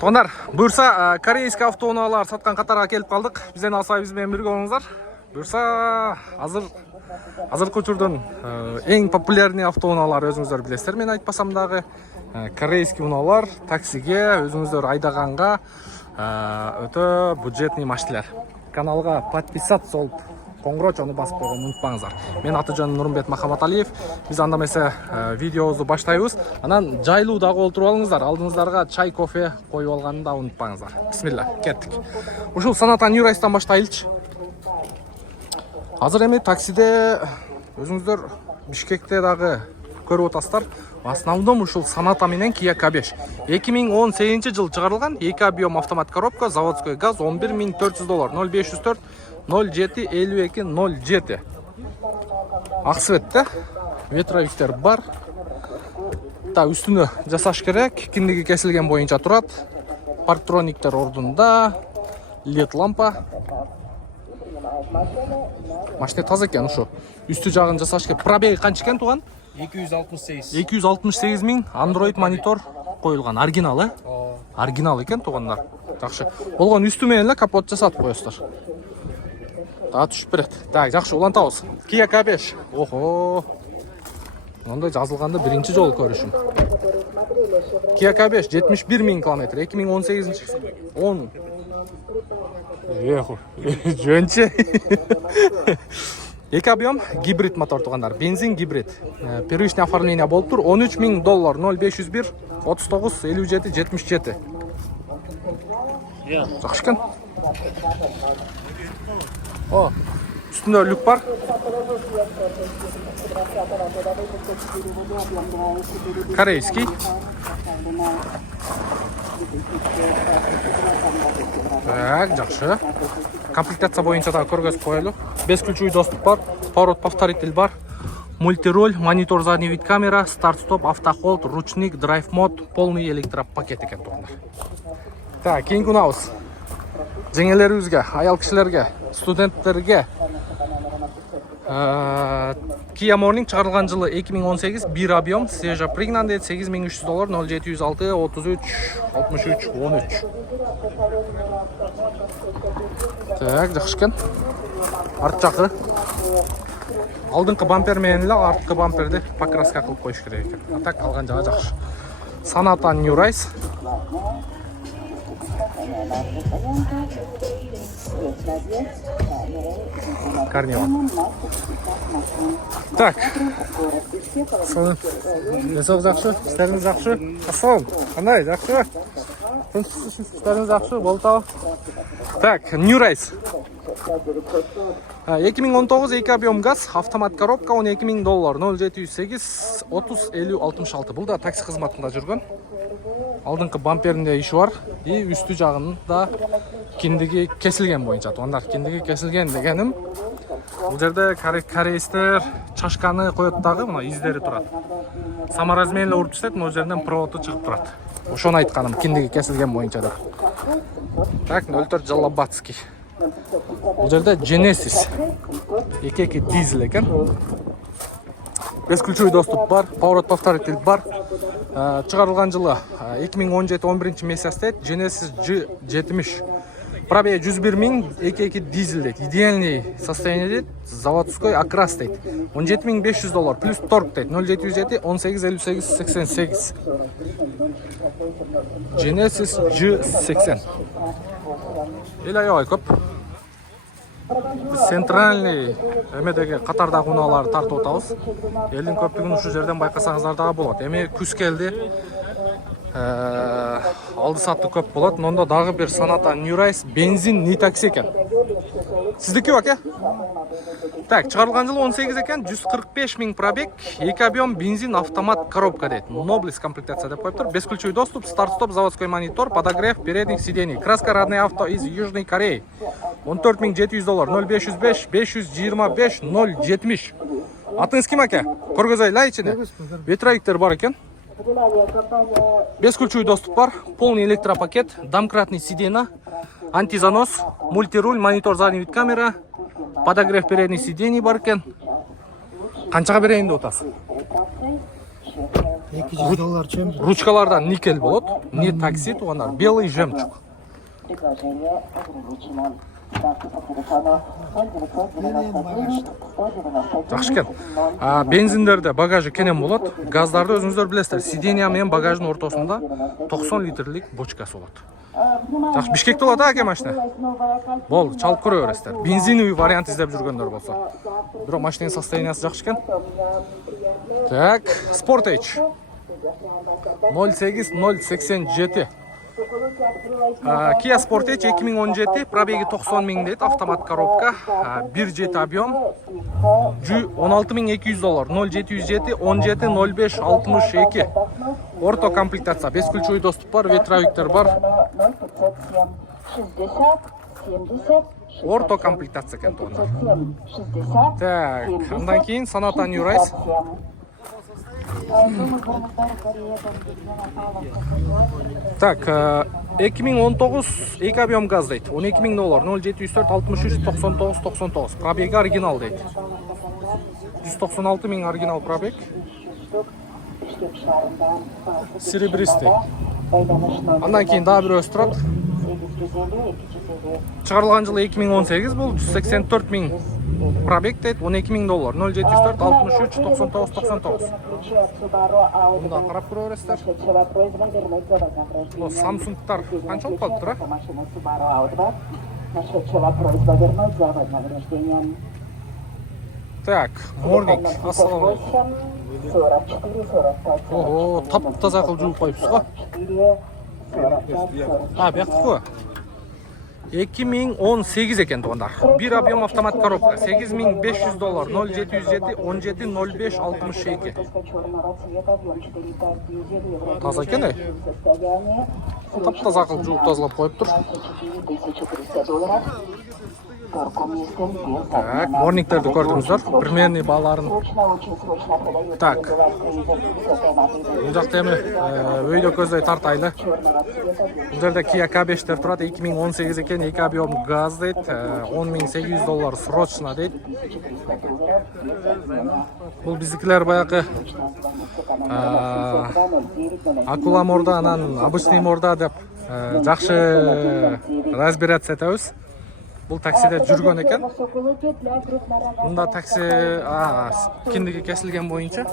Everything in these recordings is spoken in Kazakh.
Тондар, буюрса корейский автоунаалар саткан катарга келип калдык. Бизден алсай биз менен бирге болуңуздар. Буюрса азыркы учурдун эң популярный автоунаалар өзүңүздөр билесиздер. Мен айтпасам дагы корейский унаалар таксиге өзүңүздөр айдаганга өтө бюджетный машиналар. Каналга подписаться болуп коңгурочону басып койгонду унутпаңыздар. Мен аты-жөнүм Нурмбет Махаматалиев. Биз анда эмесе видеобузду баштайбыз. Анан жайлуу дагы олтуруп алыңыздар. Алдыңыздарга чай, кофе коюп алганды да унутпаңыздар. Бисмилла, кеттик. Ушул Саната New Rice'тан баштайлычы. Азыр эми таксиде өзүңүздөр Бишкекте дагы көрүп атасыздар. В основном ушул Саната менен Kia K5. 2018 жыл чыгарылган, 2 объем автомат коробка, заводской газ, $11,400, 0504 07 52 07. Ак цветте, ветровиктер бар. Та үстүнө жасаш керек, киндиги кесилген боюнча турат. Парктрониктер ордунда, LED лампа. Машина таза экен ушу. Үстү жагын жасаш керек. Пробеги канча экен туган? 268 миң. Android монитор коюлган, оригинал, оригинал экен тугандар. Жакшы. Болгон үстү менен эле капот жасатып коесуздар. Та түшүп берет. Так, жакшы, улантабыз. Kia K5. Охо. Мондай жазылганды биринчи жолу көрүшүм. Kia K5 71 миң километр, 2018-ж. 10. Жөнче. 2 объем гибрид мотор тугандар, бензин гибрид. Первичный оформление болуп тур, $13 миң, 0501 39 57 77. Жакшы экен. О, üstünde люк бар. Корейский. Так, жакшы. Комплектация боюнча да көргөзүп коелу. Бесключевой доступ бар, поворот повторитель бар. Мультироль, монитор задний вид камера, старт-стоп, автохолд, ручник, драйв мод, полный электропакет экен тугандар. Так, кийинки унабыз. Жеңелерибизге, аял кишилерге, студенттерге Kia Morning чыгарылган жылы 2018, 1 объем, свежепригнанный, $8,300, 0706 33 63 13. Так, жакшы экен. Арт жакы. Алдыңкы бампер менен эле арткы бамперди покраска кылып коюш керек экен. А так калган жагы жакшы. Sanata New Rice. Карнива. Так. Жасоқ жакшы, иштериңиз жакшы. Ассалам. Кандай, жакшы? Иштериңиз жакшы, болтабы? Так, New Rice. 2019 2 объем газ, автомат коробка, $12 миң, 0708 30 50 66. Бул да такси кызматында жүргөн. Алдыңкы бамперинде иши бар. И үстү жагында киндиги кесилген боюнча. Тугандар, киндиги кесилген дегеним, бул жерде корейстер чашканы коет дагы, мына издери турат. Самаразмен менен уруп түшөт, могу жерден проводу чыгып турат. Ошону айтканым, киндиги кесилген боюнча деп. Так, 04 Жалабатский. Бул жерде Genesis 2 дизель экен. Бесключевой доступ бар, поворот повторитель бар. Чыгарылган жылы 2017 11 месяцте Genesis G70. Пробеги 101 миң, 2 дизель дейт. Идеальный состояние дейт, заводской окрас дейт. $17,500 плюс торг дейт. 0707 18 58 88. Genesis G80. Эле аябай көп. Центральный эмедеги катардагы унааларды тартып атабыз. Элдин көптүгүн ушул жерден байкасаңыздар дагы болот. Эми күз келди. Алды сатты көп болот. Монда дагы бир Sanata New Rice бензин не такси экен. Сиздики баке? Так, чыгарылган жылы 18 экен, 145 миң пробег, 2 объем бензин автомат коробка дейт. Nobles комплектация деп коюптур. Бесключевой доступ, старт-стоп, заводской монитор, подогрев передних сидений. Краска родной авто из Южной Кореи. $14,700, 0505 525 070. Атыңыз ким аке? Көргөзөйлү ичине. Ветровиктер бар экен. Бесключевой доступ бар, полный электропакет, домкратный сиденье, антизанос, мультируль, монитор задний вид камера, подогрев передних сидений бар экен. Канчага берейин деп атасыз? $200 чем. Ручкалардан никель болот. Не такси тугандар. Белый жемчуг. Жакшы экен. Бензиндерде багажы кенен болот. Газдарды өзүңүздөр билесиздер. Сиденья менен багаждын ортосунда 90 литрлик бочкасы болот. Жакшы, Бишкекте болот аке машина. Болду, чалып көрө бересиздер. Бензиновый вариант издеп жүргөндөр болсо. Бирок машинанын состояниясы жакшы экен. Так, Sportage 08087. Kia Sportage 2017, пробеги 90 миң дейт, автомат коробка, 1.7 объем, $16.200, 0707 17 05 62. Орто комплектация, 5 ключевой доступ бар, ветровиктер бар. Орто комплектация экен тугандар. Так, андан кийин Sonata New Rise. Так, 2019 2 объем газ дейт. $12.000, 0704 63 99 99. Пробеги оригинал дейт. 196 миң оригинал пробег. Серебристый. Андан кийин дагы бирөөсү турат. Чыгарылган жылы 2018 бул 184 миң пробег дейт. $12.000, 0704 63 99 99. Мында карап көрө бересиздер. Samsung'дар канча болуп калыптыр, Так, Morning, ассаламу алейкум. Ого, таптаза кылып жууп коюпсуз го. Бияктыкы. 2018 экен тугандар. 1 объем автомат коробка, $8500, 0707 17 05 62. Таза экен, таптаза кылып жууп тазалап коюптур. Так, морнингтерди көрдүңүздөр, примерный бааларын. Так, бул жакта эми өйдө көздөй тартайлы. Бул жерде Kia K5-тер турат, 2018 экен, 2 объем газ дейт, $10.800 срочно дейт. Бул биздикилер баягы акула морда, анан обычный морда деп жакшы разбираться этебиз. Бул таксиде жүргөн экен. Мында такси киндиги кесилген боюнча.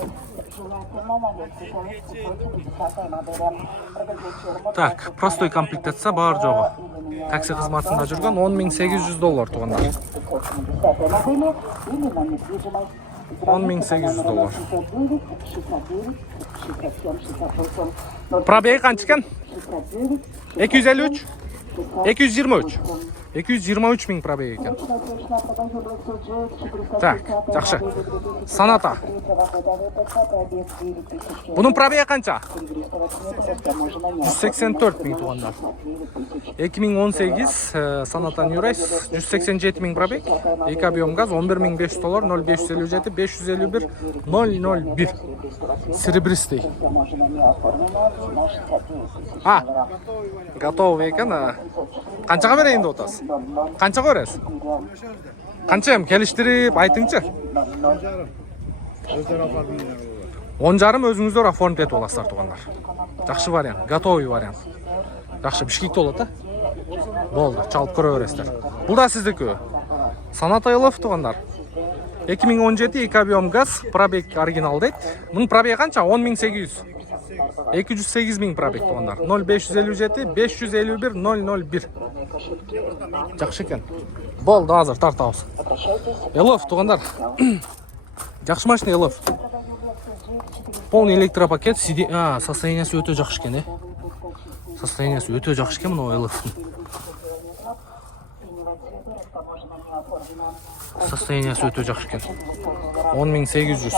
Так, простой комплектация бар жогу. Такси кызматында жүргөн $10.800 тугандар. $10.800. Пробеги канча экен? 253, 223. 223 миң пробеги экен. Так, жакшы. Sonata. Бунун пробеги канча? 184 миң тугандар. 2018 Sonata New Rise 187 миң пробег, 2 объем газ, $11.500, 0557 551 001. Серебристый. Готовый экен. Канчага берейин деп атасыз? Канчага бересиз? Канча эми келиштирип айтыңчы. 10,5 өзүңүздөр оформить этип аласыздар тугандар. Жакшы вариант, готовый вариант. Жакшы, Бишкекте болот, Болду, чалып көрө бересиздер. Бул да сиздики. Sonata Elf тугандар. 2017 2 объем газ, пробег оригинал дейт. Мунун пробеги канча? 10.800. 208 миң пробег тугандар. 0557 551 001. Жакшы экен. Болду, азыр тартабыз. Elf тугандар. Жакшы машина Elf. Полный электропакет, состояниясы өтө жакшы экен, Состояниясы өтө жакшы экен мына Elf'тин. Состояниясы өтө жакшы экен. 10.800.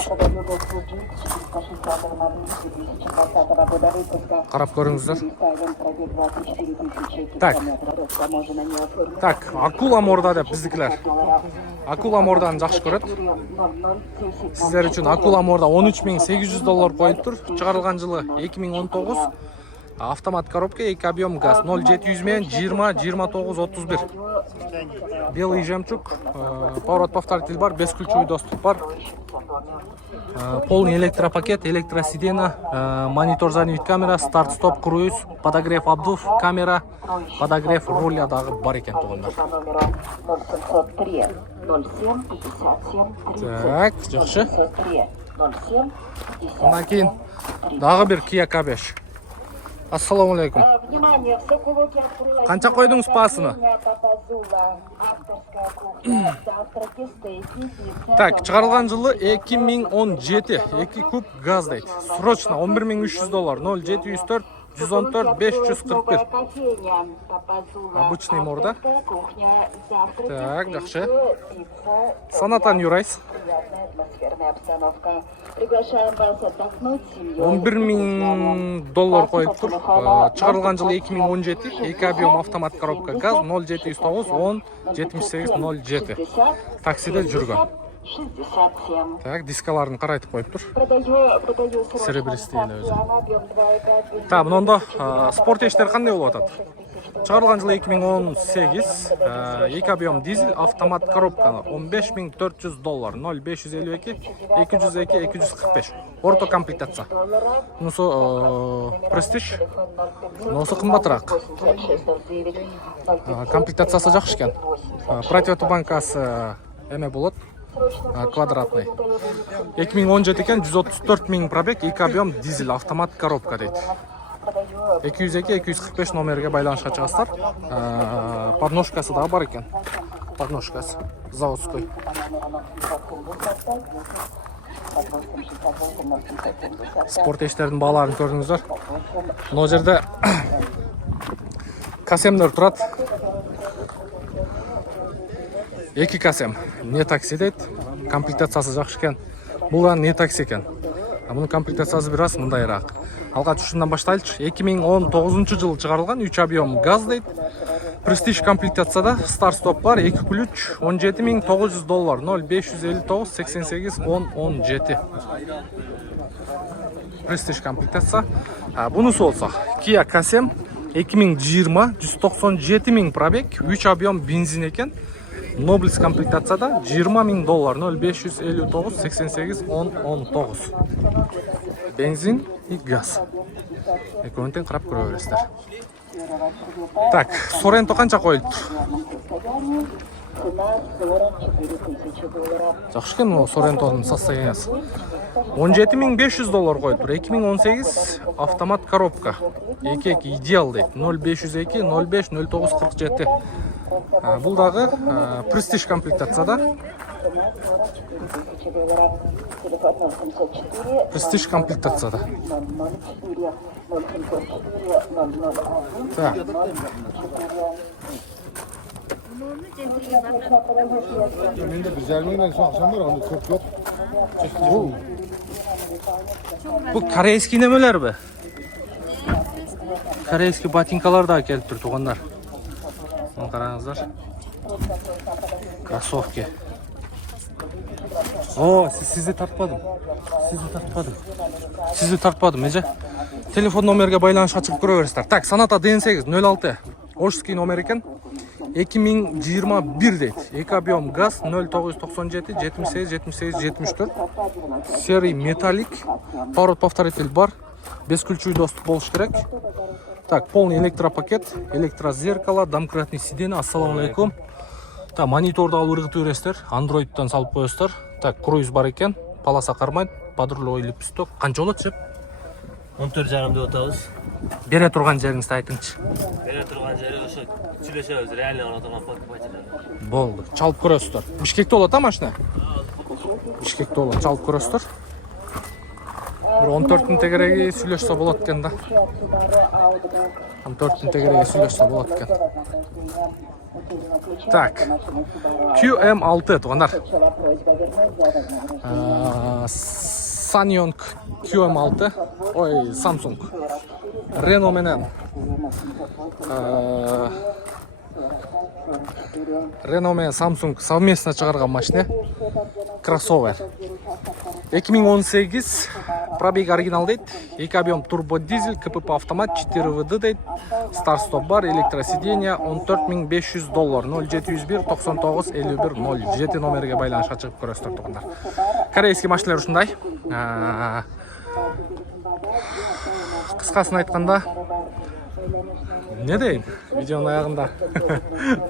Карап көрүңүздөр. Так, акула морда деп биздикилер. Акула морданы жакшы көрөт. Сиздер үчүн акула морда $13.800 коюлуптур. Чыгарылган жылы 2019. Автомат коробка, 2 объем газ. 0700 мен 20 29 31. Белый жемчуг. Поворот повторитель бар, бесключевой доступ бар. Полный электропакет, электросидена, монитор задний вид камера, старт-стоп, круиз, подогрев обдув, камера, подогрев руля дагы бар экен тугандар. Так, жакшы. Андан кийин дагы бир Kia K5. Ассаламу алейкум. Канча койдуңуз паасыны? Так, чыгарылган жылы 2017, 2 куб газ дейт. Срочно $11.300, 0704 114 541. Обычный морда. Так, жакшы. Санатан юрайсыз. $11.000 коюп тур. Чыгарылган жылы 2017, 2 объем автомат коробка газ, 0709 10 78 07. Таксиде жүргөн. Так, дискаларын карайтып коюп тур. Серебристый өзү. Так, мында спорт эштер кандай болуп атат? Чыгарылган жылы 2018, 2 объем дизель, автомат коробка $15.400, 0552 202 245. Орто комплектация. Мунусу престиж, мунусу кымбатыраак. Комплектациясы жакшы экен. Противотубанкасы эме болот. Квадратный. 2017 екен, 134 000 пробег, 2 объем дизель, автомат коробка дейт. 202-245 номерге байланышка чыгасыздар. Подножкасы да бар екен. Подножкасы заводской. Спорт ештердин бааларын көрдүңүздөр. Мына жерде касемдер турат. 2 касем. Не такси дейт. Комплектациясы жакшы экен. Бул да не такси экен. Мунун комплектациясы бир аз мындайраак. Алгач ушундан баштайлычы. 2019 жылы чыгарылган 3 объем газ дейт. Престиж комплектацияда старт-стоп бар, 2 ключ, $17.900, 0559 88 10 17. Престиж комплектация. Бунусу болсо Kia K7 2020 197 000 пробег, 3 объем бензин экен. Nobles комплектацияда $20.000, 0559 88 10 19. Бензин и газ. Экөөнтен карап көрө бересиздер. Так, Sorento канча коюлду? Жакшы экен бул Sorrento'нун состояниясы. $17.500 коюп тур. 2018 автомат коробка. 2 идеал дейт. 0502 05 09 47. Бул дагы престиж комплектацияда. Престиж комплектацияда. Так. Менде bizlerle soğuksan var onu çok yok. Bu koreyskiy nemeler be? Koreyskiy botinkalar da kelip tur tuğanlar. Bunu qarаңыздар. Кроссовки. О, sizde tartmadım. Sizde tartmadım, Ece. Telefon номерге байланышка чыгып көрө бересиздер. Так, Саната DN8 06. Ошский номер экен. 2021 дейт. 2 объем газ 0997 78 78 74. Серый металлик. Поворот повторитель бар. Бесключевой доступ болуш керек. Так, полный электропакет, электрозеркало, домкратный сиденье. Ассаламу алейкум. Так, мониторду алып ыргытып бересиздер. Андроидтан салып коесуздар. Так, круиз бар экен. Полоса кармайт, подрулевой лепесток. Канча болот жеп? 14,5 деп атабыз. Бере турган жериңизди айтыңызчы. Бере турган жери ошо сүйлөшөбүз, реально отурган покупатель. Болду. Чалып көрөсүздөр. Бишкекте болот а машина? Бишкекте болот. Чалып көрөсүздөр. Bir 14'ün tegereği süleşse bolatken da. 14'ün tegereği süleşse bolatken. Так. QM6 тугандар. Sanyong QM6. Ой, Samsung. Renault менен Renault менен Samsung совместно чыгарган машина. Кроссовер. 2018 пробег оригинал дейт. 2 объем турбо дизель, КПП автомат, 4 ВД дейт. Старт-стоп бар, электросиденье, $14,500. 0701 99 51 07 номерге байланышка чыгып көрөсүздөр туугандар. Корейский машиналар ушундай. Кыскасын айтканда, не дейин? Видеонун аягында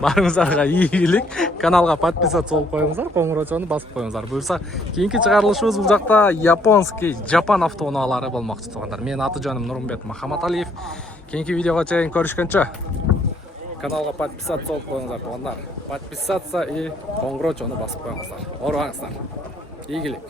барыңыздарга ийгилик. Каналга подписаться болуп коюңуздар, коңгуроочону басып коюңуздар. Буюрса, кийинки чыгарылышыбыз бул жакта японский Жапан автоунаалары болмокчу туугандар. Менин аты жөнүм Нурмбет Махаматалиев. Кийинки видеого чейин көрүшкөнчө каналга подписаться болуп коюңуздар туугандар. Подписаться и коңгуроочону басып коюңуздар. Оорубаңыздар. Ийгилик.